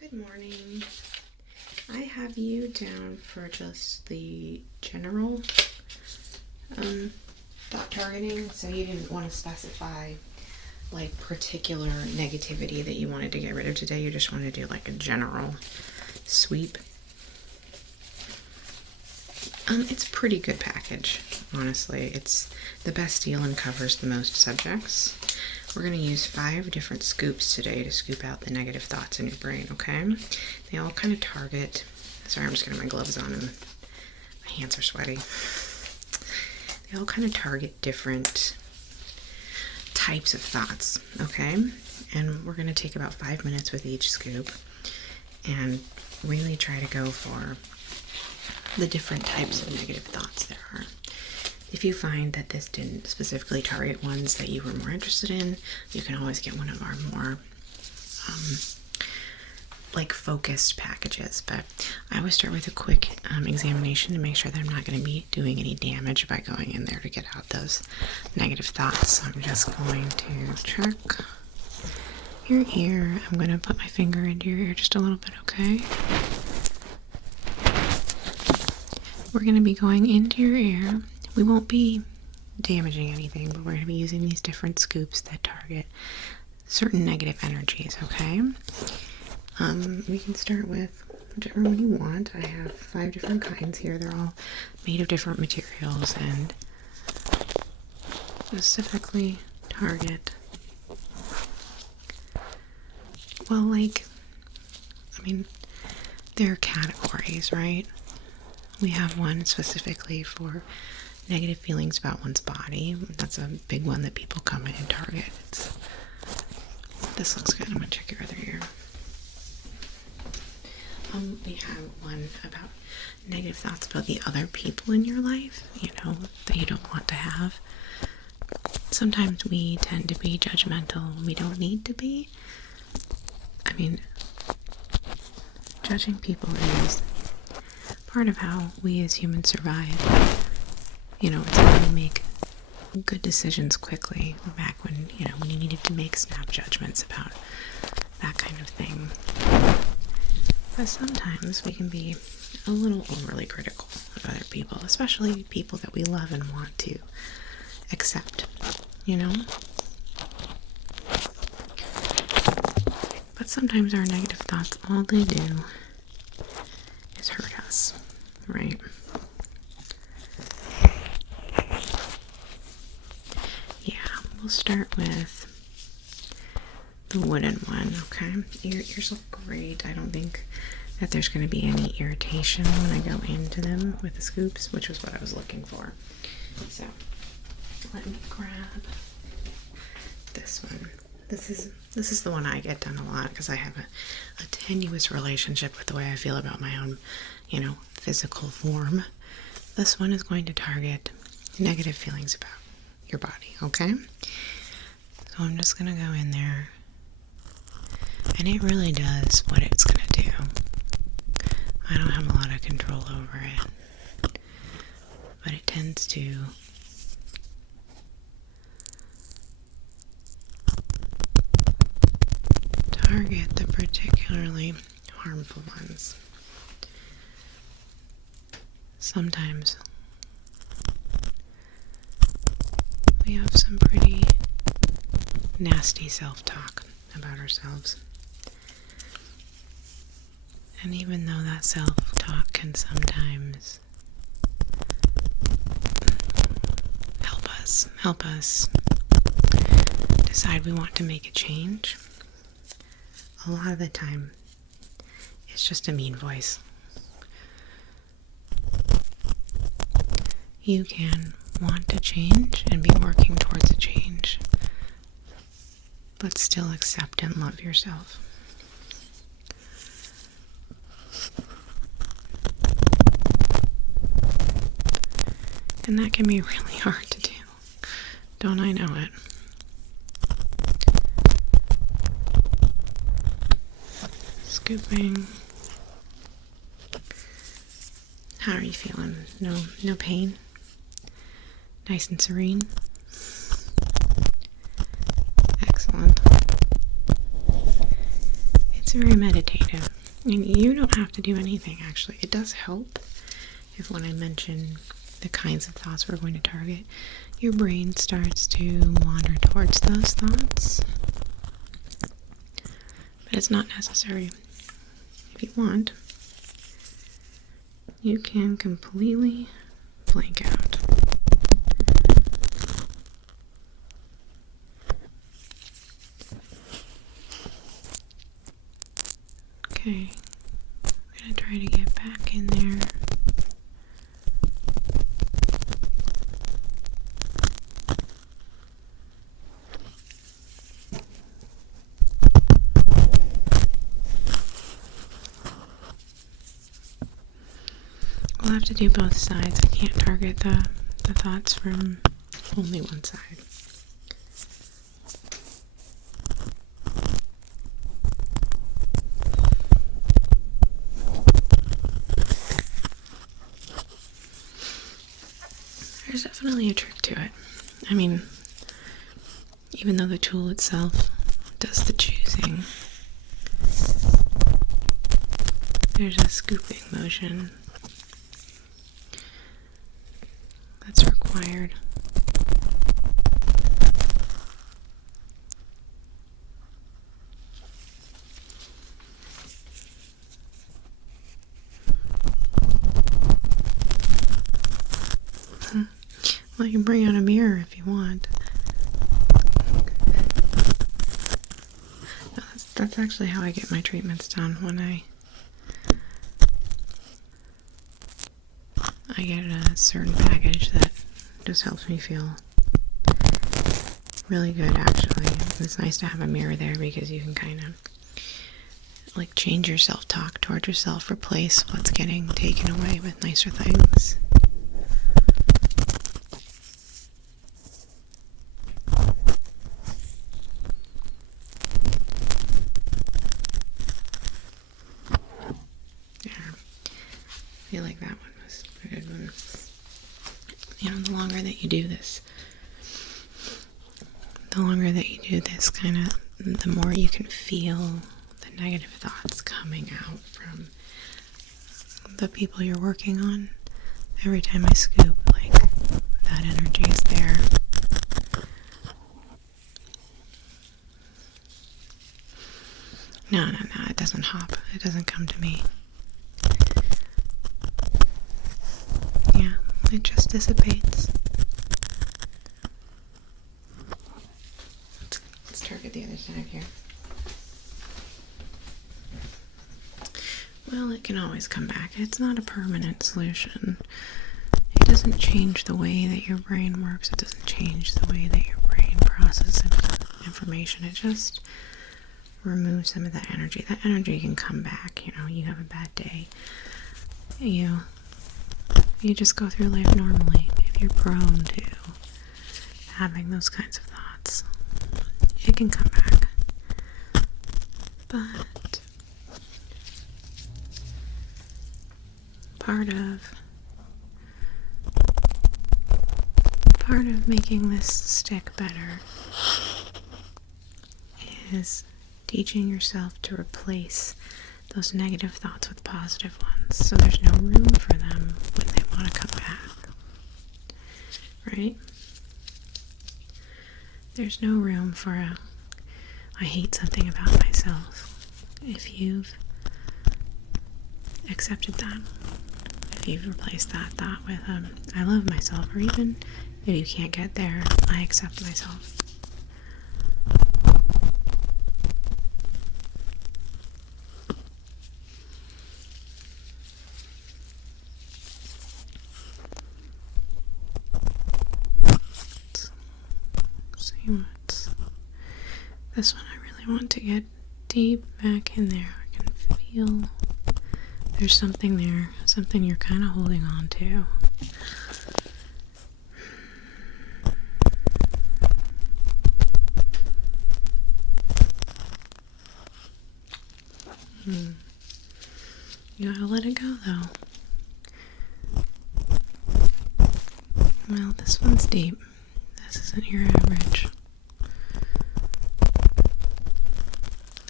Good morning. I have you down for just the general thought targeting, so you didn't want to specify like particular negativity that you wanted to get rid of today. You just wanted to do like a general sweep. It's a pretty good package, honestly. It's the best deal and covers the most subjects. We're going to use 5 different scoops today to scoop out the negative thoughts in your brain, okay? They all kind of target... Sorry, I'm just getting my gloves on and my hands are sweaty. They all kind of target different types of thoughts, okay? And we're going to take about 5 minutes with each scoop and really try to go for the different types of negative thoughts there are. If you find that this didn't specifically target ones that you were more interested in, you can always get one of our more like focused packages. But I always start with a quick examination to make sure that I'm not going to be doing any damage by going in there to get out those negative thoughts. So I'm just going to check your ear. I'm going to put my finger into your ear just a little bit, okay? We're going to be going into your ear. We won't be damaging anything, but we're going to be using these different scoops that target certain negative energies, okay? We can start with whichever one you want. I have 5 different kinds here. They're all made of different materials and specifically target, well, like, I mean, there are categories, right? We have one specifically for negative feelings about one's body. That's a big one that people come in and target. This looks good. I'm going to check your other ear. We have one about negative thoughts about the other people in your life, you know, that you don't want to have. Sometimes we tend to be judgmental. We don't need to be. I mean, judging people is part of how we as humans survive. You know, it's how we make good decisions quickly. Back when, you know, when you needed to make snap judgments about that kind of thing. But sometimes we can be a little overly critical of other people, especially people that we love and want to accept, you know? But sometimes our negative thoughts, all they do is hurt us, right? Yeah, we'll start with the wooden one, okay? Ears look great. I don't think that there's going to be any irritation when I go into them with the scoops, which was what I was looking for. So, let me grab this one. This is the one I get done a lot because I have a tenuous relationship with the way I feel about my own, you know, physical form. This one is going to target negative feelings about your body, okay? So I'm just going to go in there, and it really does what it's going to do. I don't have a lot of control over it, but it tends to target the particularly harmful ones. Sometimes we have some pretty nasty self-talk about ourselves. And even though that self-talk can sometimes help us decide we want to make a change, a lot of the time it's just a mean voice. You can want to change and be working towards a change, but still accept and love yourself. And that can be really hard to do. Don't I know it? Scooping. How are you feeling? No pain? Nice and serene? Excellent. It's very meditative. And you don't have to do anything, actually. It does help if when I mention the kinds of thoughts we're going to target, your brain starts to wander towards those thoughts. But it's not necessary. If you want, you can completely blank out. Okay, I'm going to try to get back in there. We'll have to do both sides. I can't target the thoughts from only one side. There's definitely a trick to it. I mean, even though the tool itself does the choosing, there's a scooping motion that's required. Well, you can bring out a mirror if you want. That's actually how I get my treatments done. When I get a certain package that just helps me feel really good, actually. It's nice to have a mirror there because you can kind of like change your self-talk towards yourself, replace what's getting taken away with nicer things. I feel like that one was a good one. You know, the longer that you do this, kind of, the more you can feel the negative thoughts coming out from the people you're working on. Every time I scoop, like, that energy is there. No, it doesn't hop. It doesn't come to me. Yeah, it just dissipates. Let's target the other side here. Well, it can always come back. It's not a permanent solution. It doesn't change the way that your brain works. It doesn't change the way that your brain processes information. It just remove some of that energy. That energy can come back. You know, you have a bad day. You just go through life normally. If you're prone to having those kinds of thoughts, it can come back. But part of making this stick better is teaching yourself to replace those negative thoughts with positive ones, so there's no room for them when they want to come back. Right? There's no room for I hate something about myself. If you've accepted that, if you've replaced that thought with I love myself, or even if you can't get there, I accept myself. This one I really want to get deep back in there. I can feel there's something there, something you're kind of holding on to. You gotta let it go though. Well, this one's deep. This isn't your average.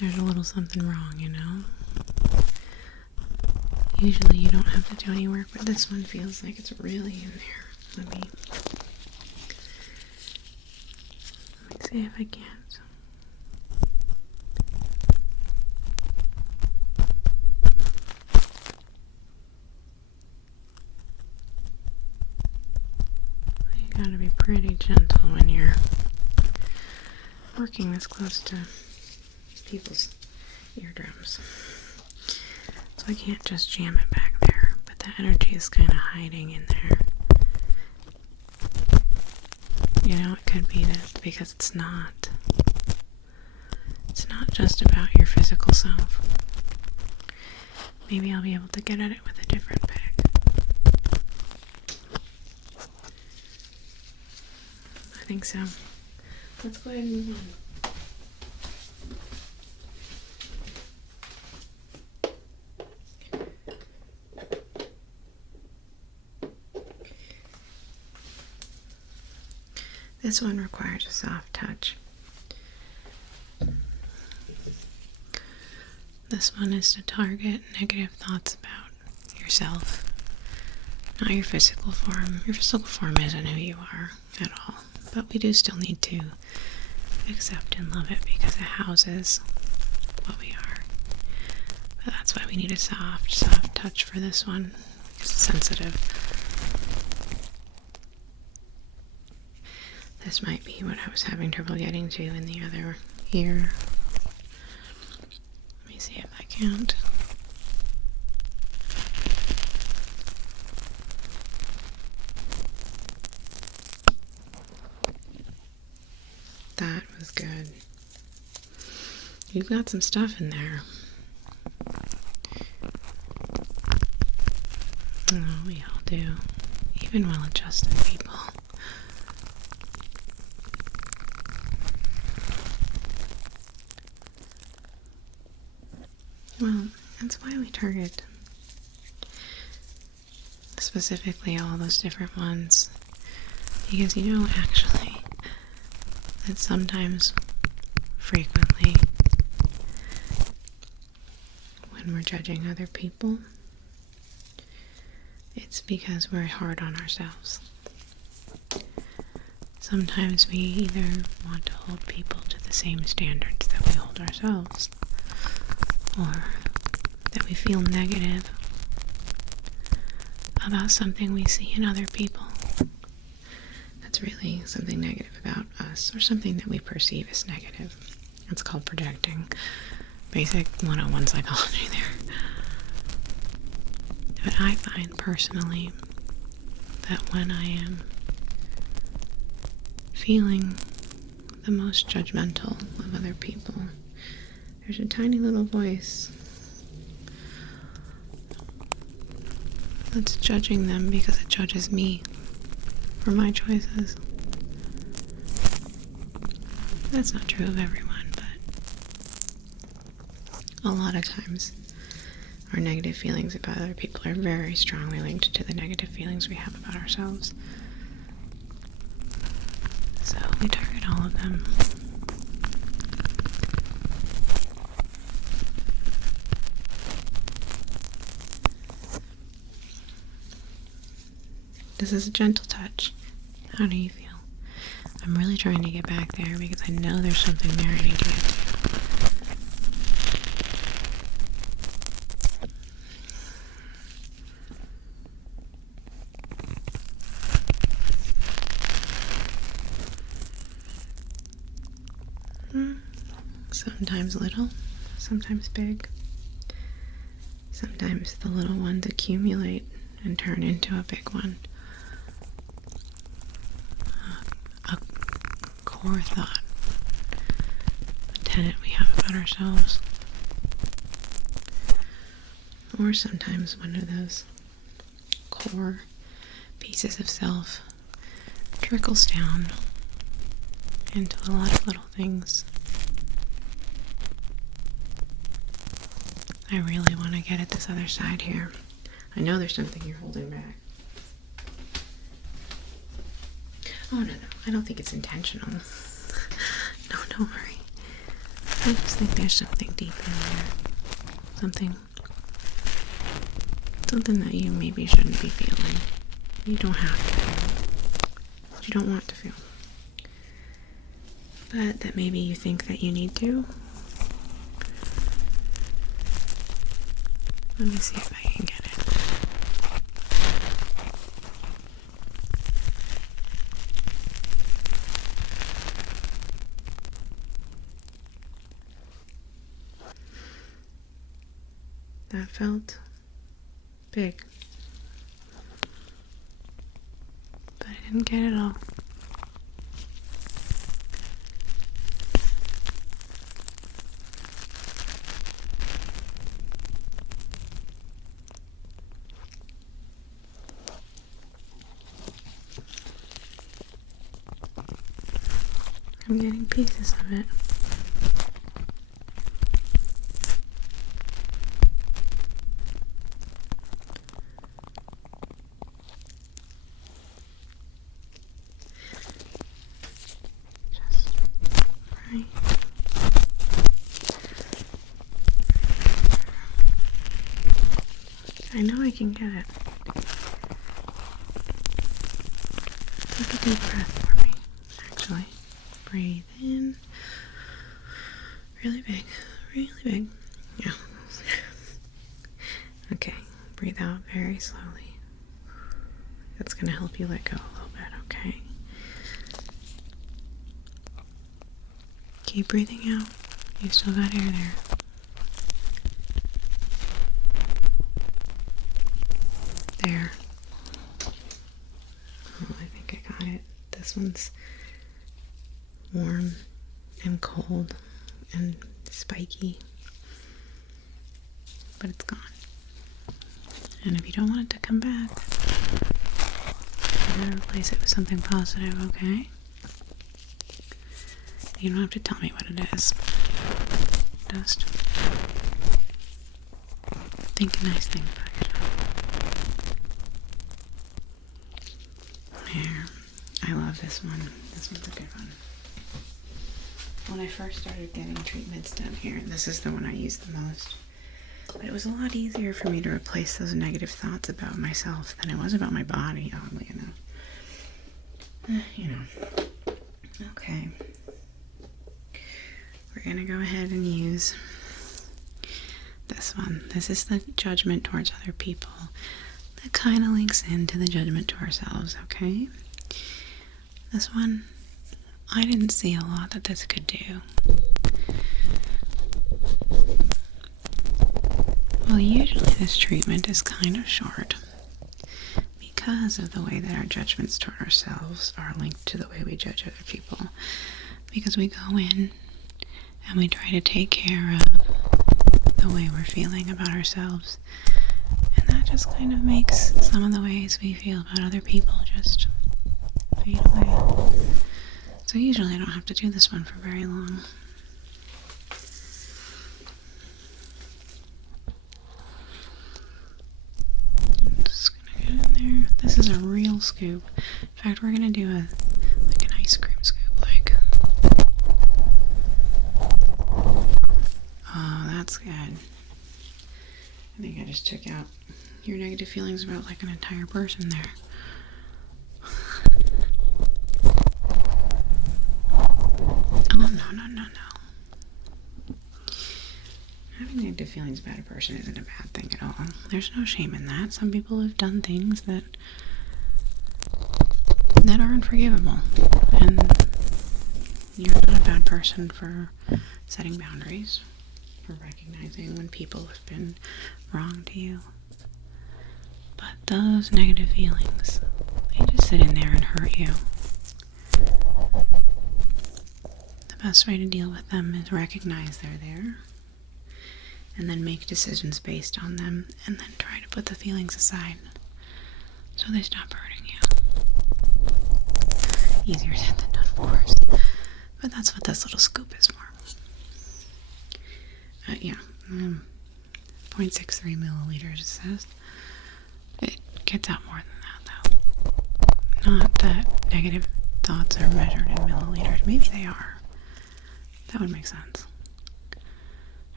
there's a little something wrong, you know? Usually you don't have to do any work, but this one feels like it's really in there. Let me see if I can't. You gotta be pretty gentle when you're working this close to people's eardrums. So I can't just jam it back there, but the energy is kind of hiding in there. You know, it could be that because it's not just about your physical self. Maybe I'll be able to get at it with a different pick. I think so. Let's go ahead and move on. This one requires a soft touch. This one is to target negative thoughts about yourself, not your physical form. Your physical form isn't who you are at all, but we do still need to accept and love it because it houses what we are. But that's why we need a soft touch for this one. It's sensitive. This might be what I was having trouble getting to in the other ear. Let me see if I can't. That was good. You've got some stuff in there. Oh, we all do. Even well-adjusted people. Well, that's why we target specifically all those different ones. Because you know, actually, that sometimes, frequently, when we're judging other people, it's because we're hard on ourselves. Sometimes we either want to hold people to the same standards that we hold ourselves, or that we feel negative about something we see in other people that's really something negative about us, or something that we perceive as negative. It's called projecting. Basic 101 psychology there. But I find personally that when I am feeling the most judgmental of other people, there's a tiny little voice that's judging them because it judges me for my choices. That's not true of everyone, but a lot of times our negative feelings about other people are very strongly linked to the negative feelings we have about ourselves. So we target all of them. This is a gentle touch. How do you feel? I'm really trying to get back there because I know there's something there I need to get to. Sometimes little, sometimes big. Sometimes the little ones accumulate and turn into a big one. A core thought, a tenet we have about ourselves. Or sometimes one of those core pieces of self trickles down into a lot of little things. I really want to get at this other side here. I know there's something you're holding back. Oh, no. I don't think it's intentional. No, don't worry. I just think there's something deep in there. Something that you maybe shouldn't be feeling. You don't have to feel. You don't want to feel. But that maybe you think that you need to. Let me see if I can get it. That felt big. But I didn't get it all. I'm getting pieces of it. I know I can get it. Take a deep breath for me, actually. Breathe in. Really big. Really big. Yeah. Okay. Breathe out very slowly. That's going to help you let go a little bit, okay? Keep breathing out. You've still got air there. There. Oh, I think I got it. This one's warm and cold and spiky, but it's gone. And if you don't want it to come back, you're gonna replace it with something positive, okay? You don't have to tell me what it is. Just think a nice thing about yourself. Here. I love this one. This one's a good one. When I first started getting treatments done here, this is the one I used the most. But it was a lot easier for me to replace those negative thoughts about myself than it was about my body, oddly enough. You know. Okay. We're gonna go ahead and use this one. This is the judgment towards other people. That kind of links into the judgment to ourselves, okay? This one, I didn't see a lot that this could do. Well, usually this treatment is kind of short because of the way that our judgments toward ourselves are linked to the way we judge other people. Because we go in and we try to take care of the way we're feeling about ourselves. And that just kind of makes some of the ways we feel about other people just fade away. So usually I don't have to do this one for very long. I'm just gonna get in there. This is a real scoop. In fact, we're gonna do an ice cream scoop, like. Oh, that's good. I think I just took out your negative feelings about like an entire person there. Oh, no. Having negative feelings about a person isn't a bad thing at all. There's no shame in that. Some people have done things that are unforgivable. And you're not a bad person for setting boundaries, for recognizing when people have been wrong to you. But those negative feelings, they just sit in there and hurt you. The best way to deal with them is recognize they're there, and then make decisions based on them, and then try to put the feelings aside so they stop hurting you. Easier said than done, of course, but that's what this little scoop is for. 0.63 milliliters, it says. It gets out more than that, though. Not that negative thoughts are measured in milliliters. Maybe they are. That would make sense.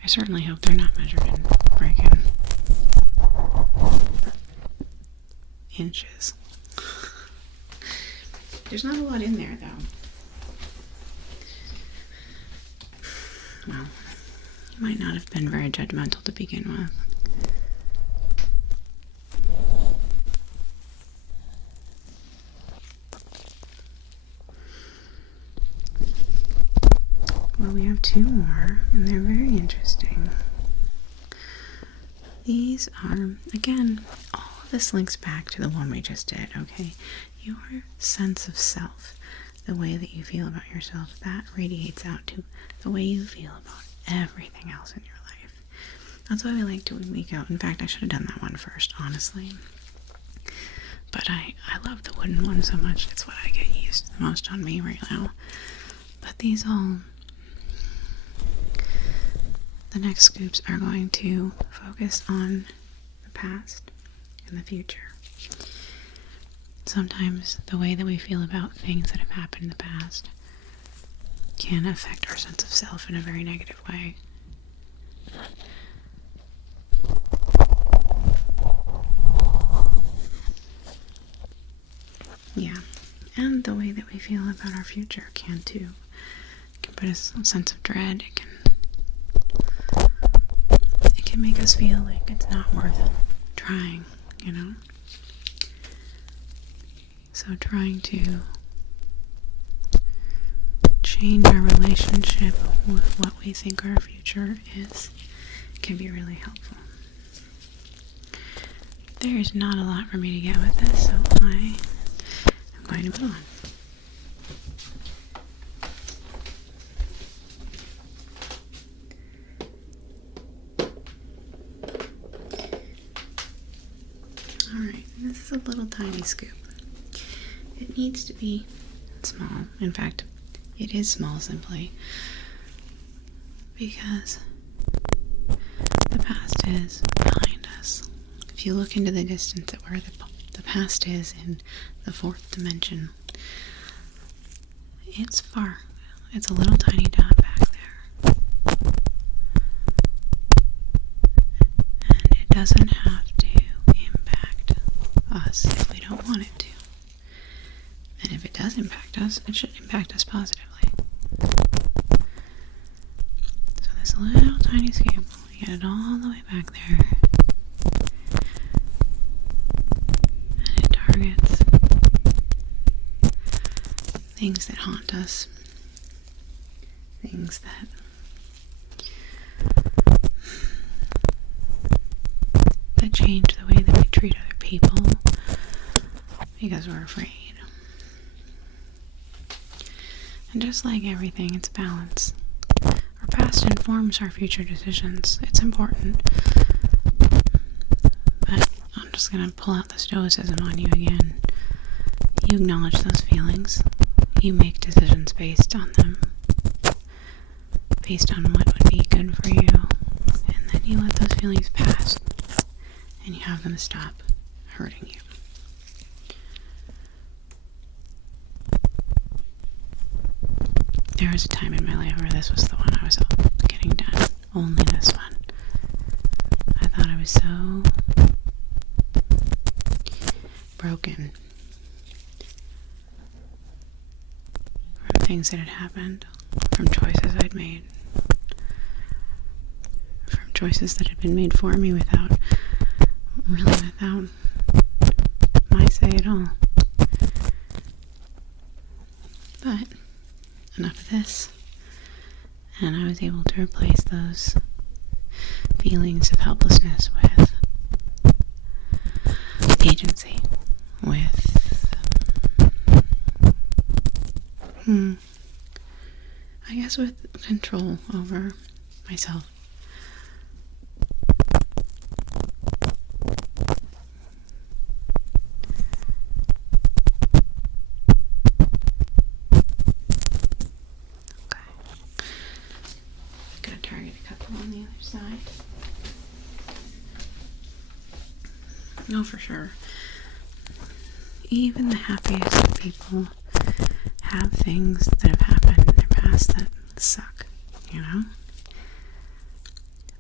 I certainly hope they're not measured in freaking inches. There's not a lot in there, though. Well, you might not have been very judgmental to begin with. Well, we have two more, and they're very interesting. These are, again, all of this links back to the one we just did, okay? Your sense of self, the way that you feel about yourself, that radiates out to the way you feel about everything else in your life. That's why we like doing week out. In fact, I should have done that one first, honestly. But I love the wooden one so much. It's what I get used the most on me right now. But these all... The next scoops are going to focus on the past and the future. Sometimes the way that we feel about things that have happened in the past can affect our sense of self in a very negative way. Yeah, and the way that we feel about our future can too. It can put us a sense of dread. It can make us feel like it's not worth trying, you know? So trying to change our relationship with what we think our future is can be really helpful. There's not a lot for me to get with this, so I am going to move on. Alright, this is a little tiny scoop. It needs to be small. In fact, it is small simply because the past is behind us. If you look into the distance at where the past is in the fourth dimension, it's far. It's a little tiny dot back there. And it doesn't have to impact us if we don't want it to. And if it does impact us, it should impact us positively. So this little tiny scoop, we get it all the way back there. And it targets things that haunt us. Things that change the way that we treat other people because we're afraid. And just like everything, it's balance. Our past informs our future decisions. It's important. But I'm just going to pull out the stoicism on you again. You acknowledge those feelings. You make decisions based on them. Based on what would be good for you. And then you let those feelings pass. And you have them stop hurting you. There was a time in my life where this was the one I was getting done. Only this one. I thought I was so broken from things that had happened, from choices I'd made, from choices that had been made for me without my say at all. But enough of this, and I was able to replace those feelings of helplessness with agency, with I guess with control over myself. No, for sure. Even the happiest of people have things that have happened in their past that suck, you know?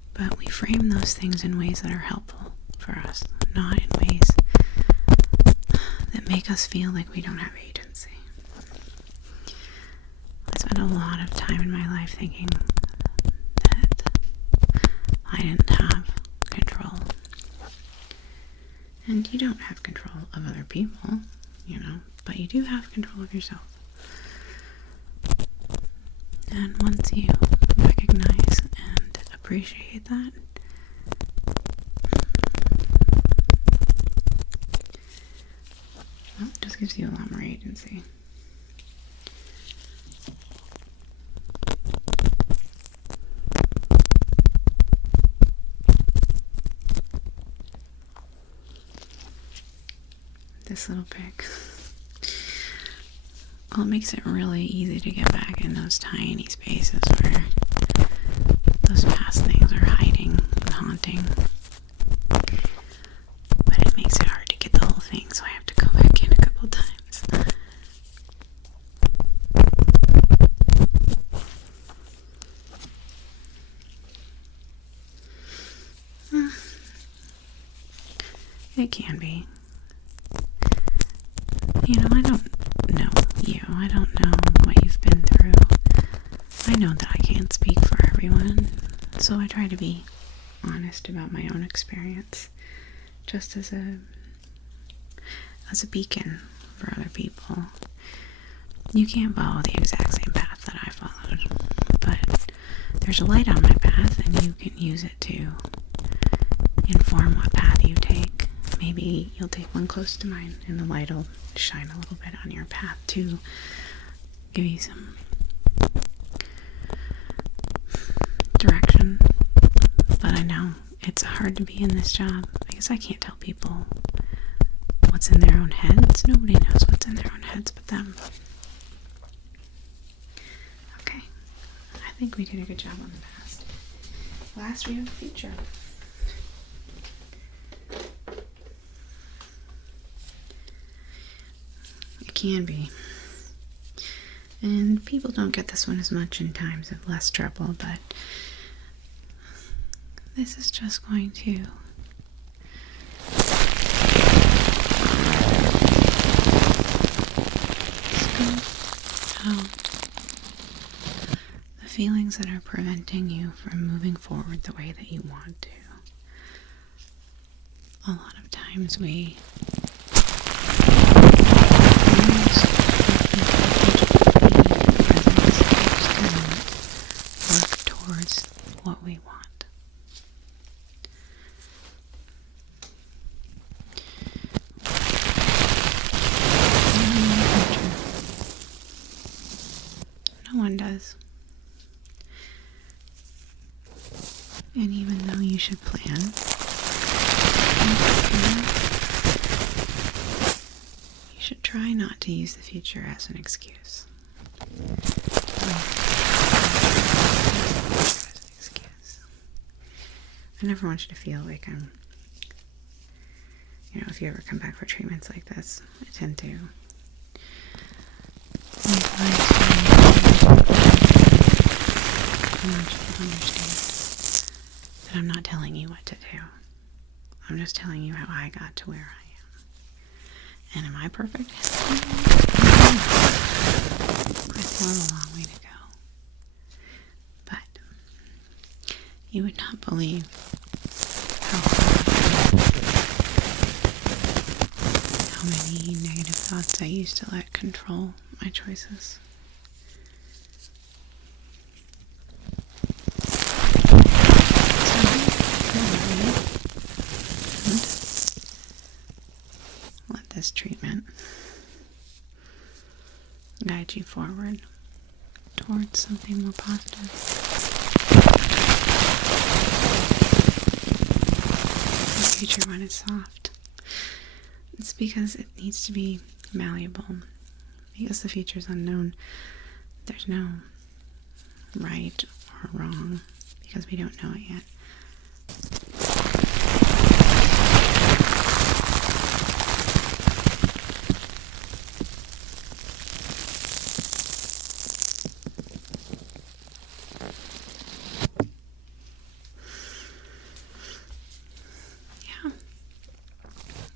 But we frame those things in ways that are helpful for us, not in ways that make us feel like we don't have agency. I spent a lot of time in my life thinking that I didn't have control. And you don't have control of other people, you know, but you do have control of yourself. And once you recognize and appreciate that, well, it just gives you a lot more agency. This little pig. Well, it makes it really easy to get back in those tiny spaces where those past things are hiding and haunting. But it makes it hard to get the whole thing, so I have to go back in a couple times. It can be. You know, I don't know you. I don't know what you've been through. I know that I can't speak for everyone, so I try to be honest about my own experience, just as a beacon for other people. You can't follow the exact same path that I followed, but there's a light on my path, and you can use it to inform what path you take. Maybe you'll take one close to mine, and the light will shine a little bit on your path to give you some direction. But I know it's hard to be in this job because I can't tell people what's in their own heads. Nobody knows what's in their own heads but them. Okay, I think we did a good job on the past. Last, we have the future. Can be. And people don't get this one as much in times of less trouble, but this is just going to scope out the feelings that are preventing you from moving forward the way that you want to. A lot of times we work towards what we want. No one does. And even though you should plan, you should try not to use the future as an excuse. I never want you to feel like I'm, you know, if you ever come back for treatments like this, I tend to I want you to understand that I'm not telling you what to do. I'm just telling you how I got to where I am. And am I perfect? I still have a long way to go. But you would not believe how many negative thoughts I used to let control my choices. Let this treatment guide you forward towards something more positive. The future when it's soft. It's because it needs to be malleable. Because the future is unknown, there's no right or wrong because we don't know it yet.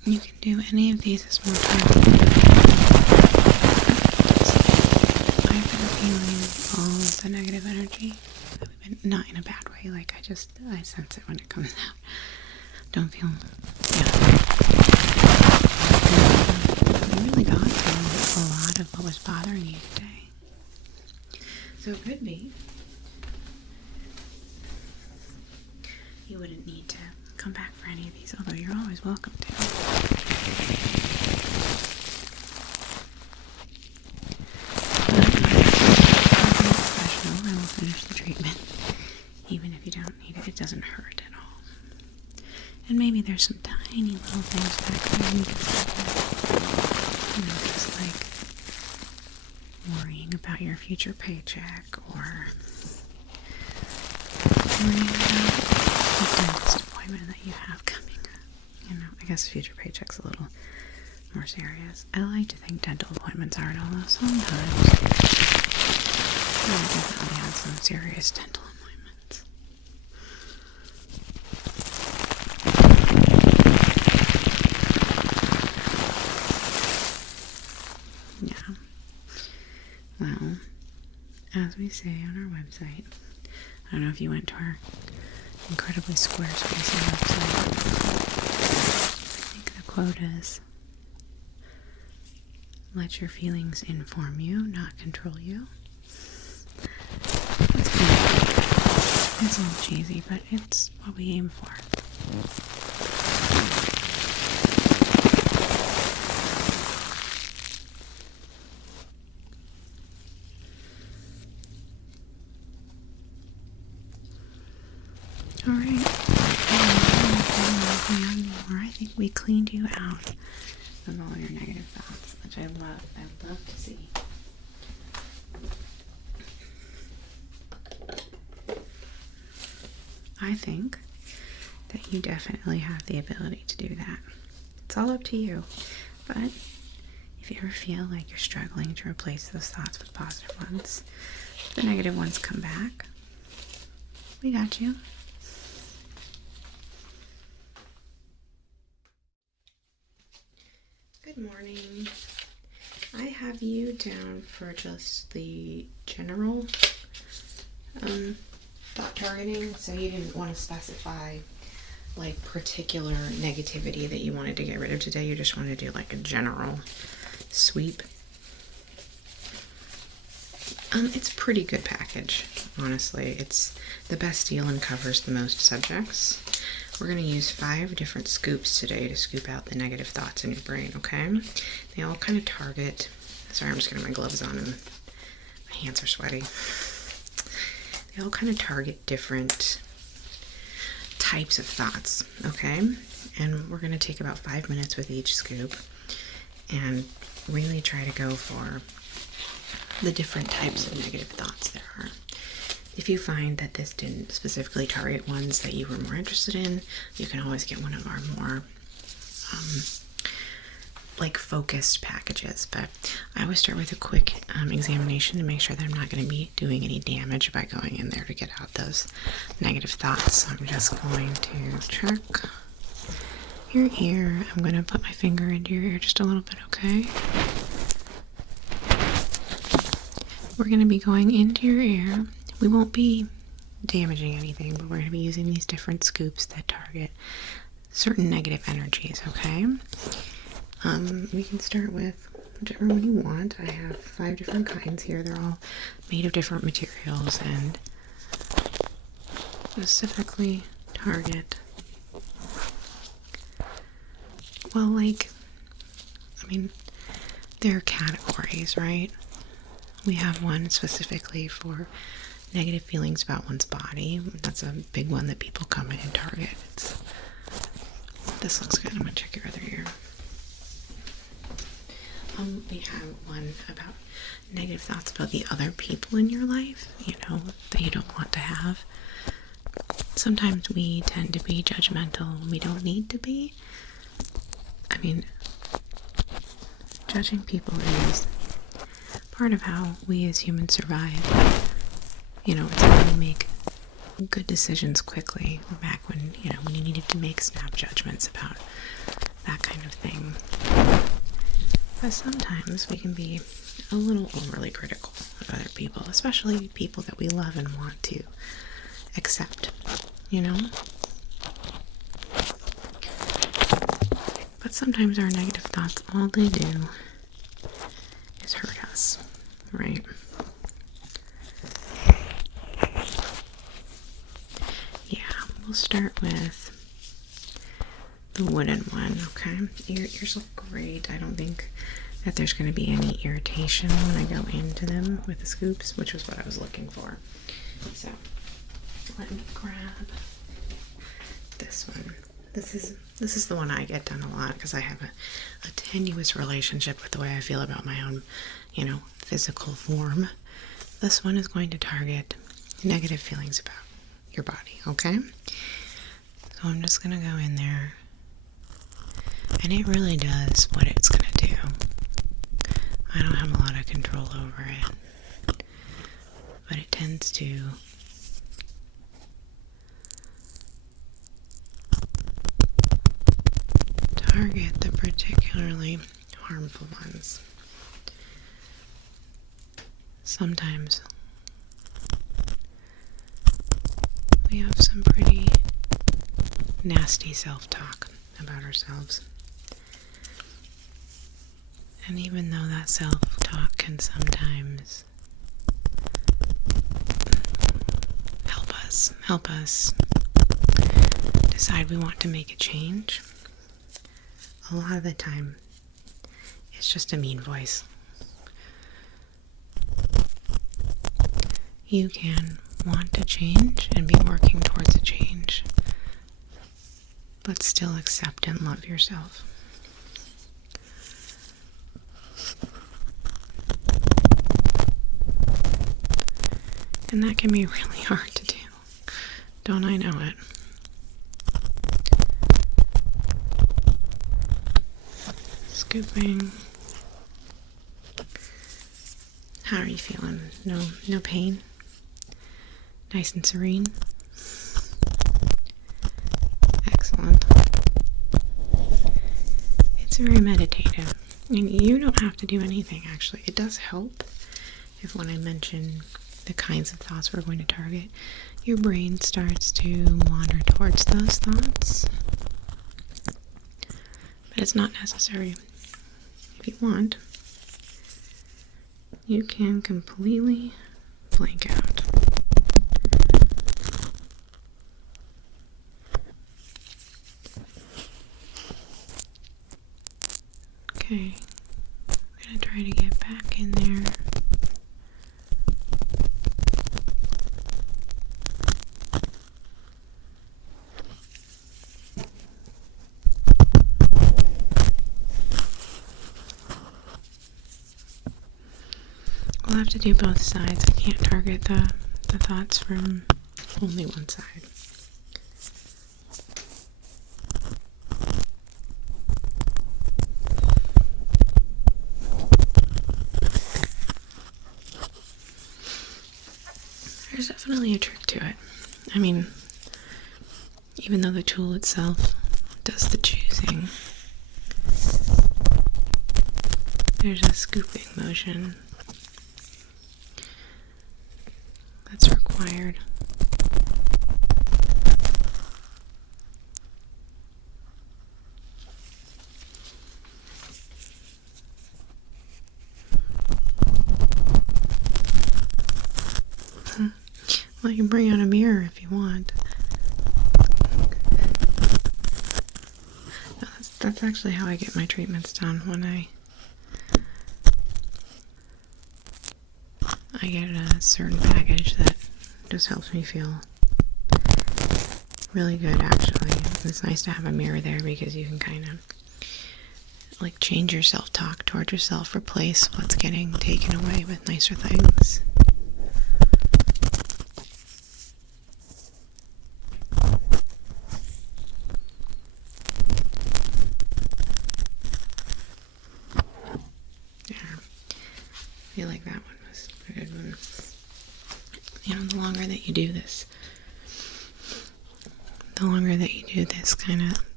You can do any of these as more time. I've been feeling all of the negative energy. Not in a bad way, like I sense it when it comes out. Don't feel, yeah. You really got through a lot of what was bothering you today. So it could be you wouldn't need to come back for any of these, although you're always welcome to. I will finish the treatment. Even if you don't need it, it doesn't hurt at all. And maybe there's some tiny little things back there you can start with. You know, just like worrying about your future paycheck or worrying about the dentist appointment that you have coming up. You know, I guess future paycheck's a little more serious. I like to think dental appointments aren't, although sometimes I definitely had some serious dental appointments. Yeah. Well, as we say on our website, I don't know if you went to our incredibly Squarespace website. I think the quote is, "Let your feelings inform you, not control you." It's a little cheesy, but it's what we aim for. Alright. I think we cleaned you out of all your negative thoughts, which I love to see. I think that you definitely have the ability to do that. It's all up to you. But if you ever feel like you're struggling to replace those thoughts with positive ones, the negative ones come back, we got you. Good morning. I have you down for just the general thought targeting, so you didn't want to specify like particular negativity that you wanted to get rid of today. You just wanted to do like a general sweep. It's a pretty good package, honestly. It's the best deal and covers the most subjects. We're going to use 5 different scoops today to scoop out the negative thoughts in your brain, okay? They all kind of target, sorry, I'm just getting my gloves on and my hands are sweaty. They all kind of target different types of thoughts, okay? And we're going to take about 5 minutes with each scoop and really try to go for the different types of negative thoughts there are. If you find that this didn't specifically target ones that you were more interested in, you can always get one of our more like focused packages. But I always start with a quick examination to make sure that I'm not going to be doing any damage by going in there to get out those negative thoughts. So I'm just going to check your ear. I'm going to put my finger into your ear just a little bit, okay? We're going to be going into your ear. We won't be damaging anything, but we're going to be using these different scoops that target certain negative energies, okay? We can start with whichever one you want. I have 5 different kinds here. They're all made of different materials and specifically target, well, like, I mean, there are categories, right? We have one specifically for negative feelings about one's body. That's a big one that people come in and target. This looks good. I'm going to check your other ear. We have one about negative thoughts about the other people in your life, you know, that you don't want to have. Sometimes we tend to be judgmental when we don't need to be. I mean, judging people is part of how we as humans survive. You know, it's how we make good decisions quickly. Back when, you know, when you needed to make snap judgments about that kind of thing. But sometimes we can be a little overly critical of other people, especially people that we love and want to accept, you know? But sometimes our negative thoughts, all they do is hurt us, right? Yeah, we'll start with the wooden one, okay? Your ears look great. I don't think that there's going to be any irritation when I go into them with the scoops, which was what I was looking for. So, let me grab this one. This is the one I get done a lot because I have a tenuous relationship with the way I feel about my own, you know, physical form. This one is going to target negative feelings about your body, okay? So I'm just going to go in there, and it really does what it's going to do. I don't have a lot of control over it, but it tends to target the particularly harmful ones. Sometimes we have some pretty nasty self-talk about ourselves. And even though that self-talk can sometimes help us decide we want to make a change, a lot of the time it's just a mean voice. You can want to change and be working towards a change, but still accept and love yourself. And that can be really hard to do. Don't I know it? Scooping. How are you feeling? No pain? Nice and serene? Excellent. It's very meditative. And you don't have to do anything, actually. It does help if when I mention the kinds of thoughts we're going to target, your brain starts to wander towards those thoughts. But it's not necessary. If you want, you can completely blank out. Okay, I'm going to try to get back in there. We'll have to do both sides. I can't target the thoughts from only one side. There's definitely a trick to it. I mean, even though the tool itself does the choosing, there's a scooping motion that's required. Well, you can bring out a mirror if you want. That's actually how I get my treatments done. When I get a certain package that just helps me feel really good, actually. It's nice to have a mirror there because you can kind of like change your self-talk towards yourself, replace what's getting taken away with nicer things. I feel like that one was a good one. You know, the longer that you do this kind of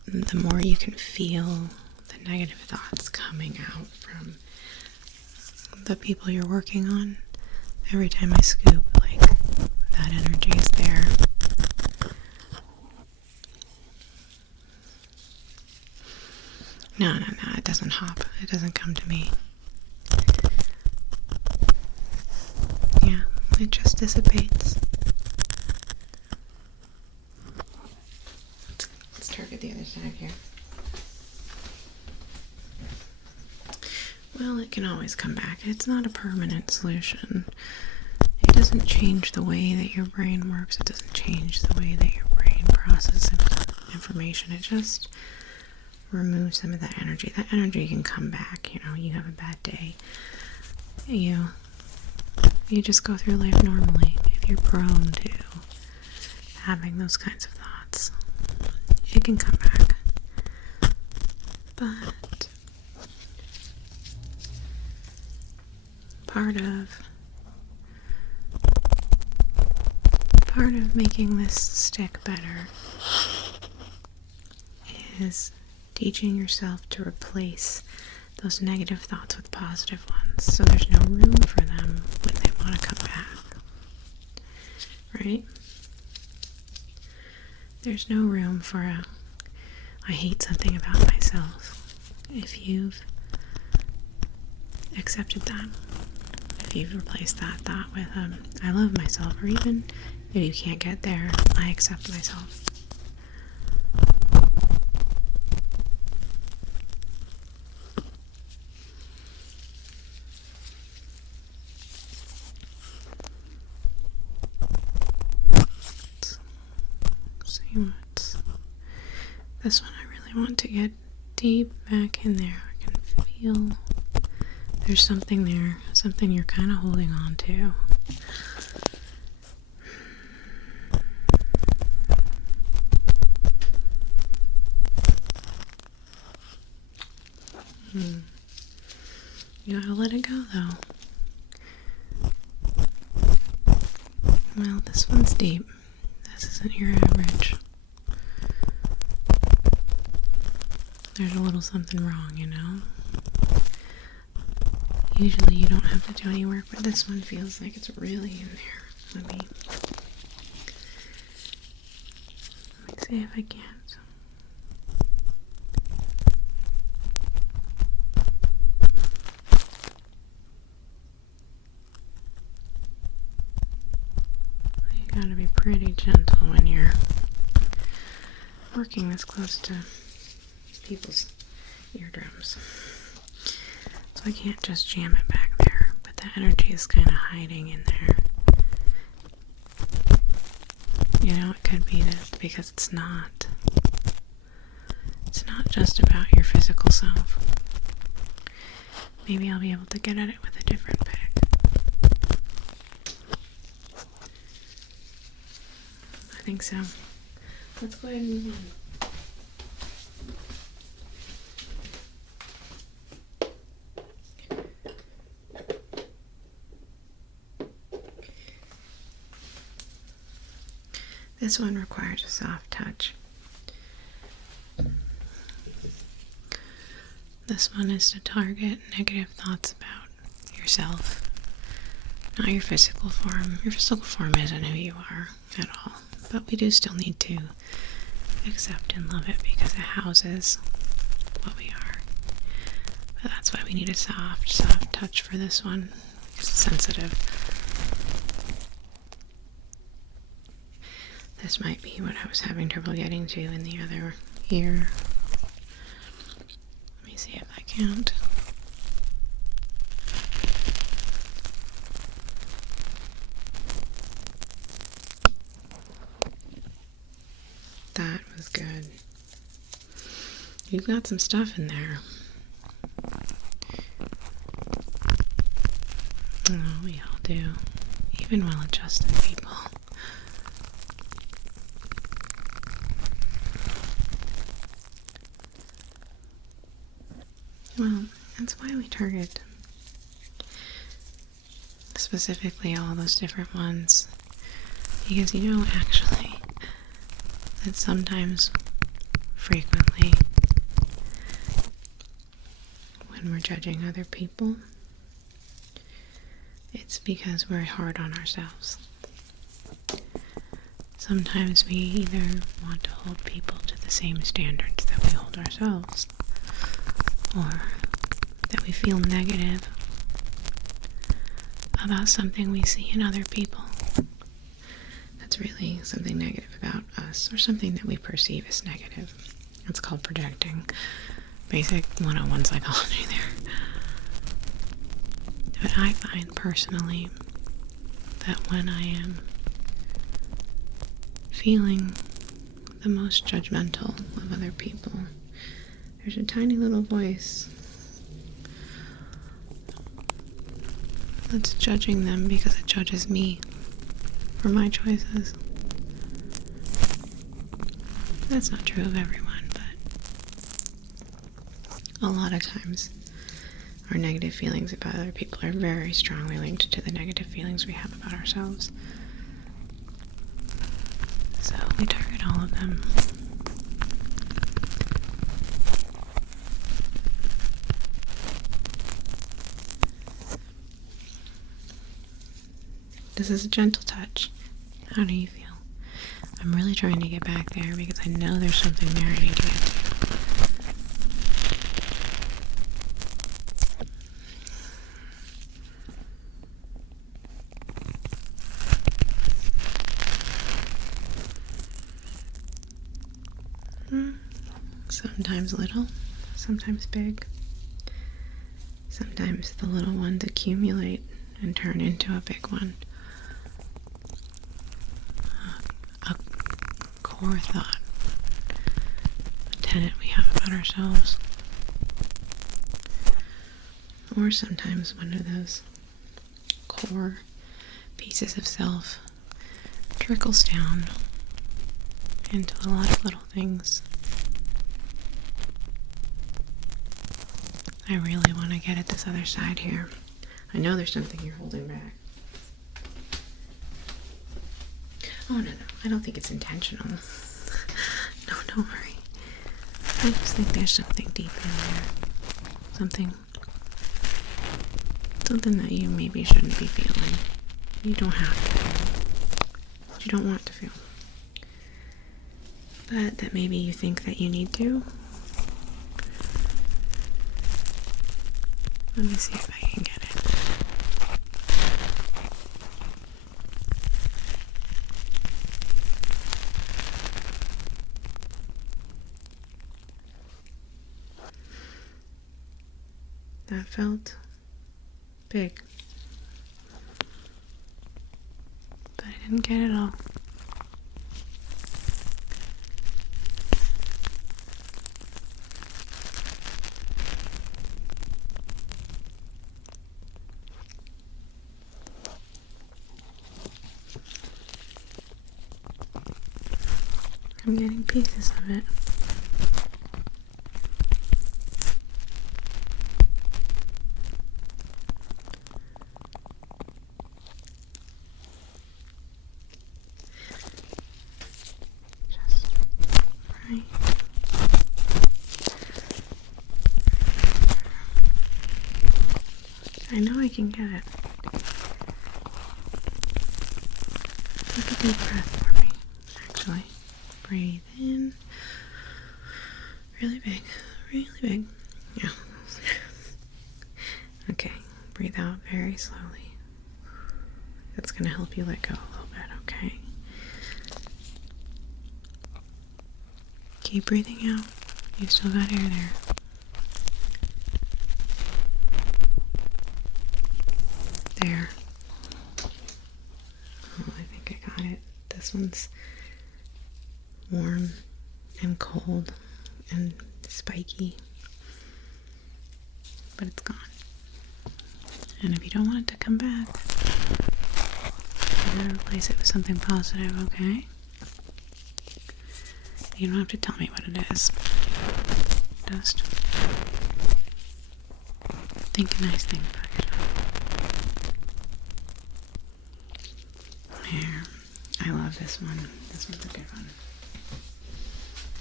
the more you can feel the negative thoughts coming out from the people you're working on. Every time I scoop, like, that energy is there. No, it doesn't hop. It doesn't come to me. Yeah, it just dissipates. Let's target the other side here. Well, it can always come back. It's not a permanent solution. It doesn't change the way that your brain works. It doesn't change the way that your brain processes information. It just removes some of that energy. That energy can come back. You know, you have a bad day. You just go through life normally. If you're prone to having those kinds of thoughts, it can come back. But part of making this stick better is teaching yourself to replace those negative thoughts with positive ones, so there's no room for them when they want to come back. Right? There's no room for I hate something about myself. If you've accepted that, if you've replaced that thought with I love myself, or even if you can't get there, I accept myself. Let's see what's this one. I really want to get deep back in there. I can feel there's something there, something you're kind of holding on to. You gotta let it go, though. Well, this one's deep. This isn't your average. There's a little something wrong, you know? Usually you don't have to do any work, but this one feels like it's really in there. Let me see if I can't. You gotta be pretty gentle when you're working this close to people's eardrums. So I can't just jam it back there, but the energy is kind of hiding in there. You know, it could be that because it's not just about your physical self. Maybe I'll be able to get at it with a different pick. I think so. Let's go ahead and move on. This one requires a soft touch. This one is to target negative thoughts about yourself, not your physical form. Your physical form isn't who you are at all, but we do still need to accept and love it because it houses what we are. But that's why we need a soft touch for this one. It's sensitive. This might be what I was having trouble getting to in the other ear. Let me see if I can't. That was good. You've got some stuff in there. Oh, we all do. Even well-adjusted people. Well, that's why we target specifically all those different ones. Because you know, actually, that sometimes frequently when we're judging other people, it's because we're hard on ourselves. Sometimes we either want to hold people to the same standards that we hold ourselves, or that we feel negative about something we see in other people that's really something negative about us, or something that we perceive as negative. It's called projecting. Basic 101 psychology there. But I find personally that when I am feeling the most judgmental of other people, there's a tiny little voice that's judging them because it judges me for my choices. That's not true of everyone, but a lot of times our negative feelings about other people are very strongly linked to the negative feelings we have about ourselves. So we target all of them. This is a gentle touch. How do you feel? I'm really trying to get back there because I know there's something there I need to get to. Sometimes little, sometimes big. Sometimes the little ones accumulate and turn into a big one. A core thought, a tenet we have about ourselves. Or sometimes one of those core pieces of self trickles down into a lot of little things. I really want to get at this other side here. I know there's something you're holding back. Oh, no, I don't think it's intentional. No, don't worry. I just think there's something deep in there. Something that you maybe shouldn't be feeling. You don't have to feel. But you don't want to feel. But that maybe you think that you need to. Let me see if I can get it. That felt big. But I didn't get it all. I'm getting pieces of it. Just right. I know I can get it. Take a deep breath for me, actually. Breathe in. Really big. Really big. Yeah. Okay. Breathe out very slowly. That's going to help you let go a little bit, okay? Keep breathing out. You still got air there. There. Oh, I think I got it. This one's warm and cold and spiky, but it's gone. And if you don't want it to come back, you're gonna replace it with something positive, okay? You don't have to tell me what it is. Just think a nice thing about yourself. Here. I love this one. This one's a good one.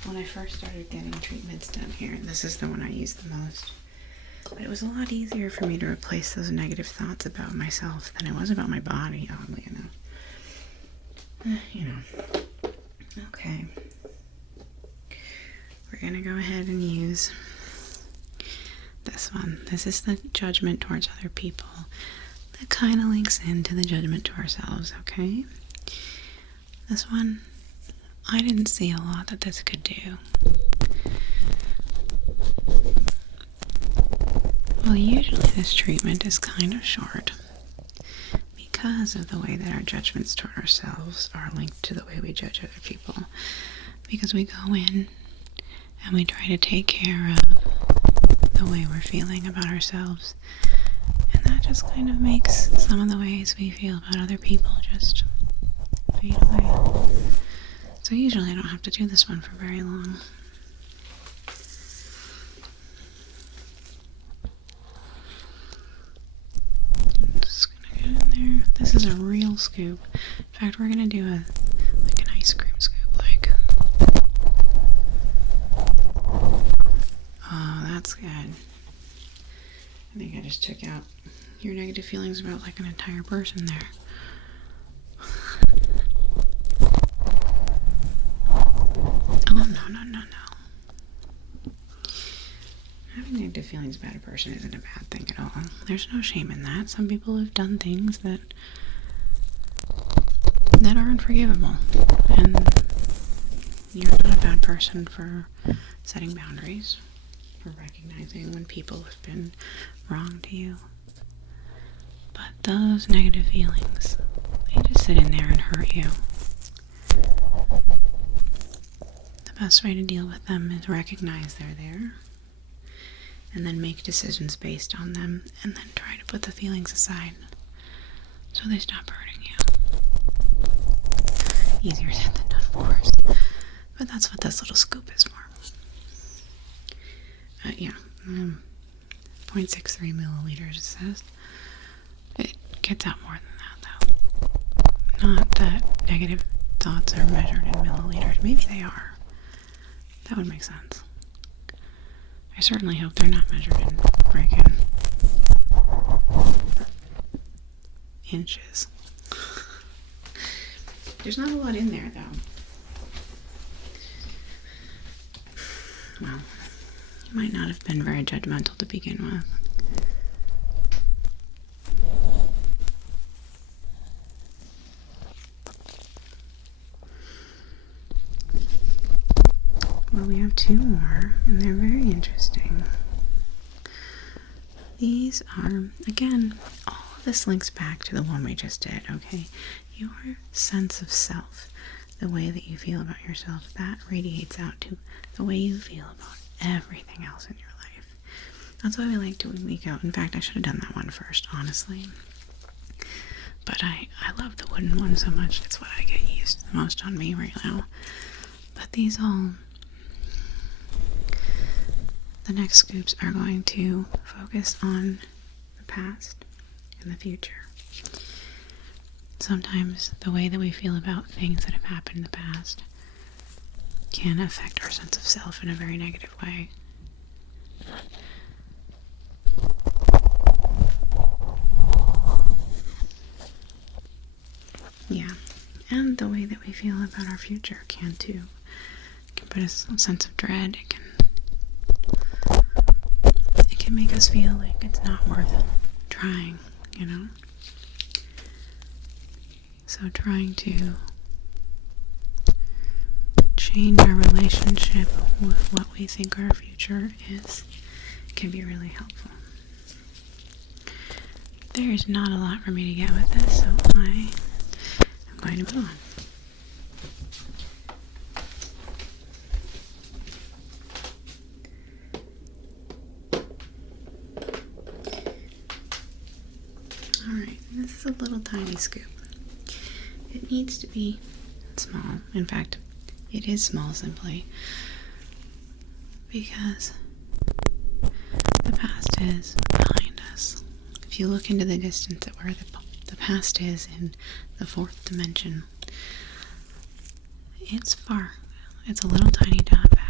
when I first started getting treatments done here, this is the one I use the most. But it was a lot easier for me to replace those negative thoughts about myself than it was about my body, oddly enough. You know. Okay. We're gonna go ahead and use this one. This is the judgment towards other people. That kind of links into the judgment to ourselves, okay? This one, I didn't see a lot that this could do. Well, usually this treatment is kind of short because of the way that our judgments toward ourselves are linked to the way we judge other people. Because we go in and we try to take care of the way we're feeling about ourselves. And that just kind of makes some of the ways we feel about other people just fade away. So usually I don't have to do this one for very long. I'm just gonna get in there. This is a real scoop. In fact, we're gonna do an ice cream scoop, like. Oh, that's good. I think I just took out your negative feelings about like an entire person there. Oh, no. Having negative feelings about a person isn't a bad thing at all. There's no shame in that. Some people have done things that are unforgivable. And you're not a bad person for setting boundaries, for recognizing when people have been wrong to you. But those negative feelings, they just sit in there and hurt you. The best way to deal with them is recognize they're there, and then make decisions based on them, and then try to put the feelings aside so they stop hurting you. Easier said than done, of course. But that's what this little scoop is for. 0.63 milliliters, it says. It gets out more than that, though. Not that negative thoughts are measured in milliliters. Maybe they are. That would make sense. I certainly hope they're not measured in freaking inches. There's not a lot in there, though. Well, you might not have been very judgmental to begin with. Well, we have two more, and they're very interesting. These are, again, all of this links back to the one we just did, okay? Your sense of self, the way that you feel about yourself, that radiates out to the way you feel about everything else in your life. That's why we like to leak out. In fact, I should have done that one first, honestly. But I love the wooden one so much. It's what I get used the most on me right now. But these all... The next scoops are going to focus on the past and the future. Sometimes the way that we feel about things that have happened in the past can affect our sense of self in a very negative way. Yeah, and the way that we feel about our future can too. It can put us a sense of dread. It can make us feel like it's not worth trying, you know? So trying to change our relationship with what we think our future is can be really helpful. There is not a lot for me to get with this, so I am going to move on. Alright, this is a little tiny scoop. It needs to be small. In fact, it is small simply because the past is behind us. If you look into the distance at where the past is in the fourth dimension, it's far. It's a little tiny dot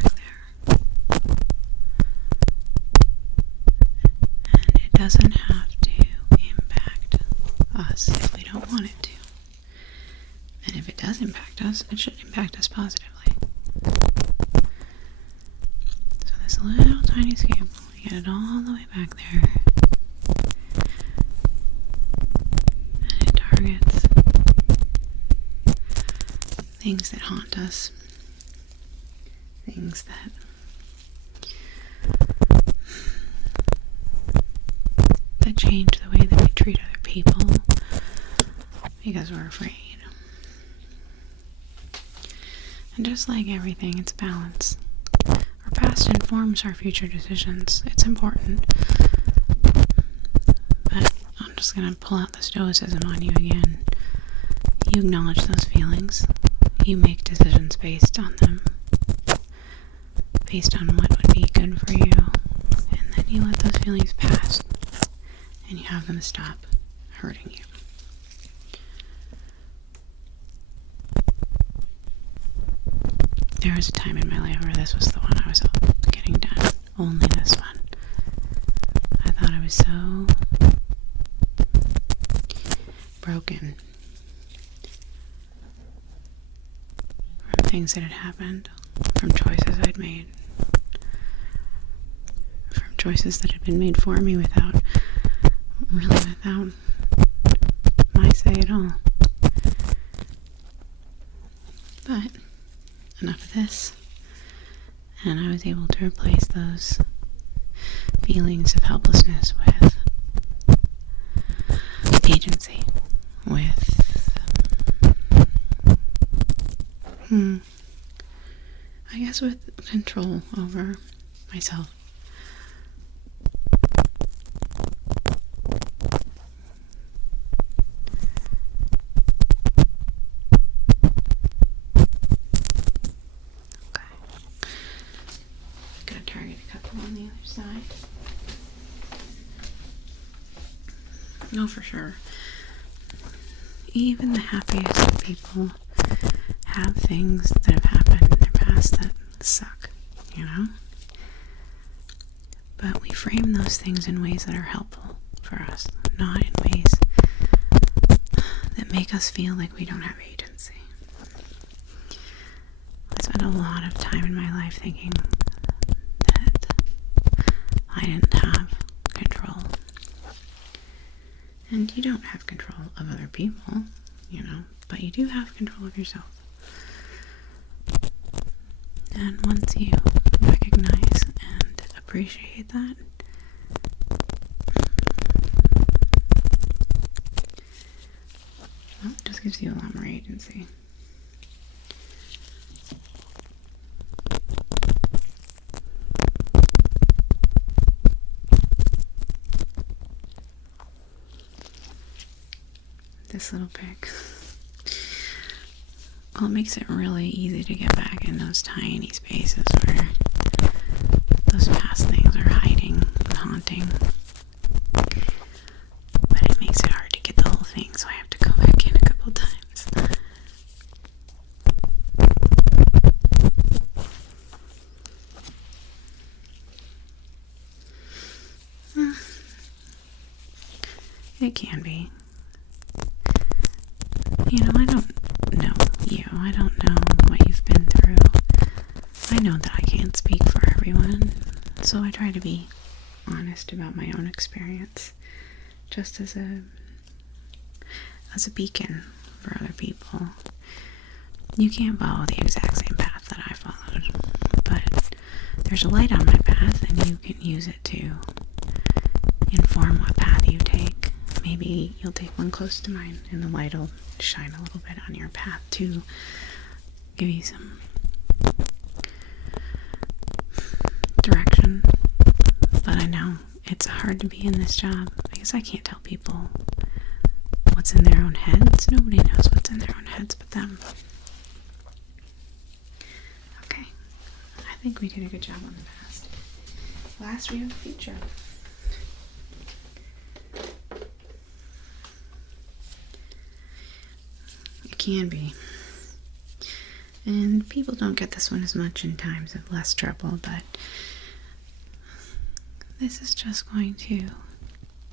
doesn't have to impact us if we don't want it to. And if it does impact us, it should impact us positively. So this little tiny scalpel, we get it all the way back there. And it targets things that haunt us. Things that change the way that we treat other people because we're afraid. And just like everything, it's balance. Our past informs our future decisions. It's important. But I'm just going to pull out the stoicism on you again. You acknowledge those feelings. You make decisions based on them. Based on what would be good for you. And then you let those feelings pass. And you have them stop hurting you. There was a time in my life where this was the one I was getting done. Only this one. I thought I was so broken from things that had happened, from choices I'd made, from choices that had been made for me without my say at all. But enough of this, and I was able to replace those feelings of helplessness with agency, with I guess with control over myself. No, for sure. Even the happiest of people have things that have happened in their past that suck, you know? But we frame those things in ways that are helpful for us, not in ways that make us feel like we don't have agency. I spent a lot of time in my life thinking that I didn't have control. And you don't have control of other people, you know, but you do have control of yourself. And once you recognize and appreciate that, well, it just gives you a lot more agency. This little pick. Well, it makes it really easy to get back in those tiny spaces where those past things are hiding and haunting. But it makes it hard to get the whole thing, so I have to go back in a couple times. It can be. You know, I don't know you. I don't know what you've been through. I know that I can't speak for everyone, so I try to be honest about my own experience, just as a beacon for other people. You can't follow the exact same path that I followed, but there's a light on my path, and you can use it to inform what path you take. Maybe you'll take one close to mine, and the light will shine a little bit on your path to give you some direction. But I know it's hard to be in this job because I can't tell people what's in their own heads. Nobody knows what's in their own heads but them. Okay, I think we did a good job on the past. Last, we have the future. Can be. And people don't get this one as much in times of less trouble, but this is just going to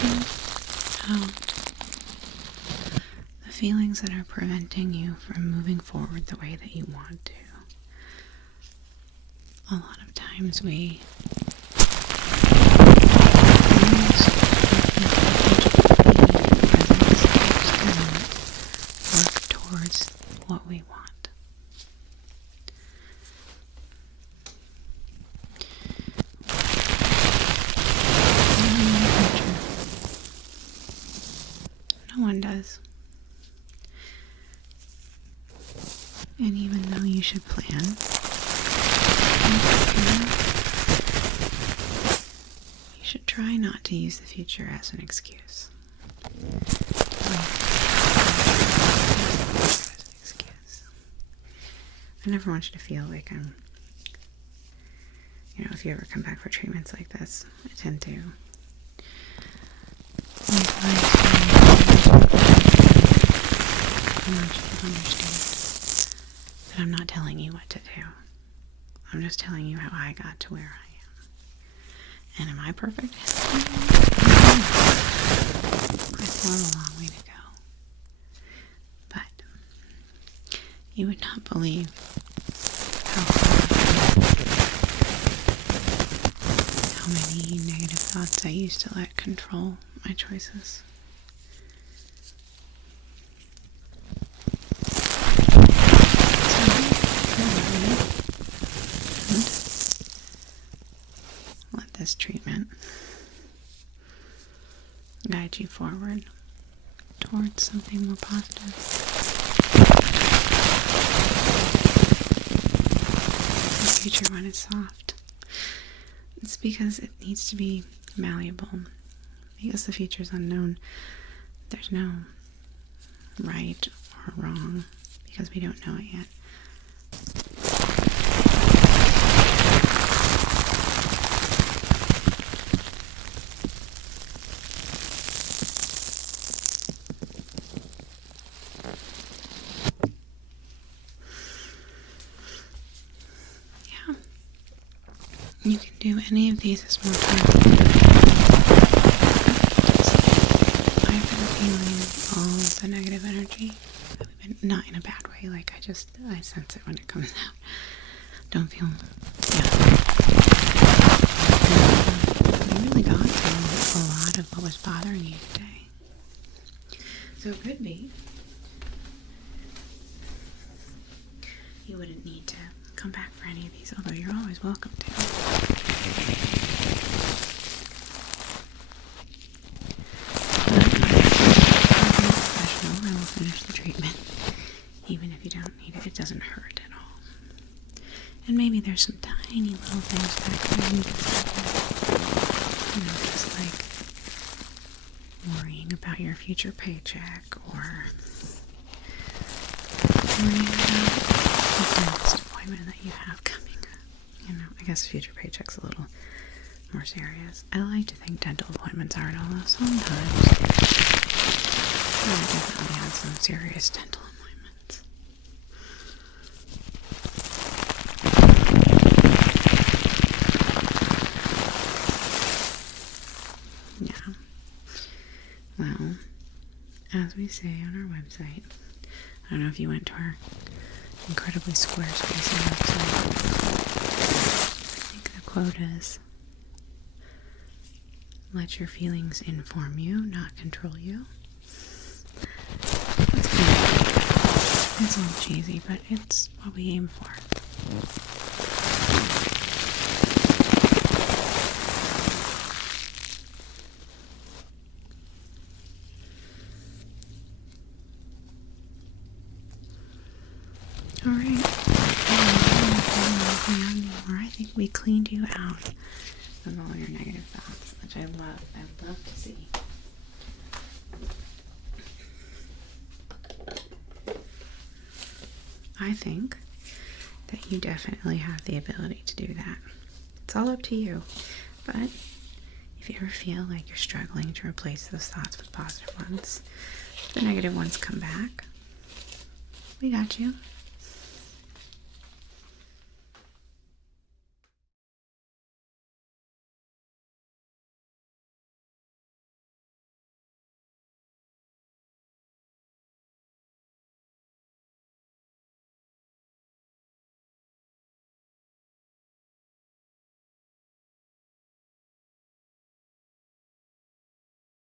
out the feelings that are preventing you from moving forward the way that you want to. A lot of times we work towards what we want. No one does. And even though you should plan, you should try not to use the future as an excuse. I never want you to feel like I'm, if you ever come back for treatments like this, I tend to I want you to understand that I'm not telling you what to do. I'm just telling you how I got to where I am. And am I perfect? I still have a long way to go. But you would not believe how many negative thoughts I used to let control my choices. Let this treatment guide you forward towards something more positive. The future when it's soft. It's because it needs to be malleable. Because the future is unknown, there's no right or wrong because we don't know it yet. Yeah. You can do any of these as more time. All of the negative energy, not in a bad way, like I sense it when it comes out. Don't feel, we really got to a lot of what was bothering you today. So it could be you wouldn't need to come back for any of these, although you're always welcome to. Finish the treatment, even if you don't need it. It doesn't hurt at all. And maybe there's some tiny little things that can be just like worrying about your future paycheck or worrying about the dentist appointment that you have coming up. I guess future paycheck's a little more serious. I like to think dental appointments aren't, although sometimes I definitely had some serious dental appointments. Yeah. Well, as we say on our website, I don't know if you went to our incredibly Squarespace website. I think the quote is, "Let your feelings inform you, not control you." It's a little cheesy, but it's what we aim for. Alright. I think we cleaned you out of all your negative thoughts, which I love to see. I think that you definitely have the ability to do that. It's all up to you. But if you ever feel like you're struggling to replace those thoughts with positive ones, the negative ones come back, we got you.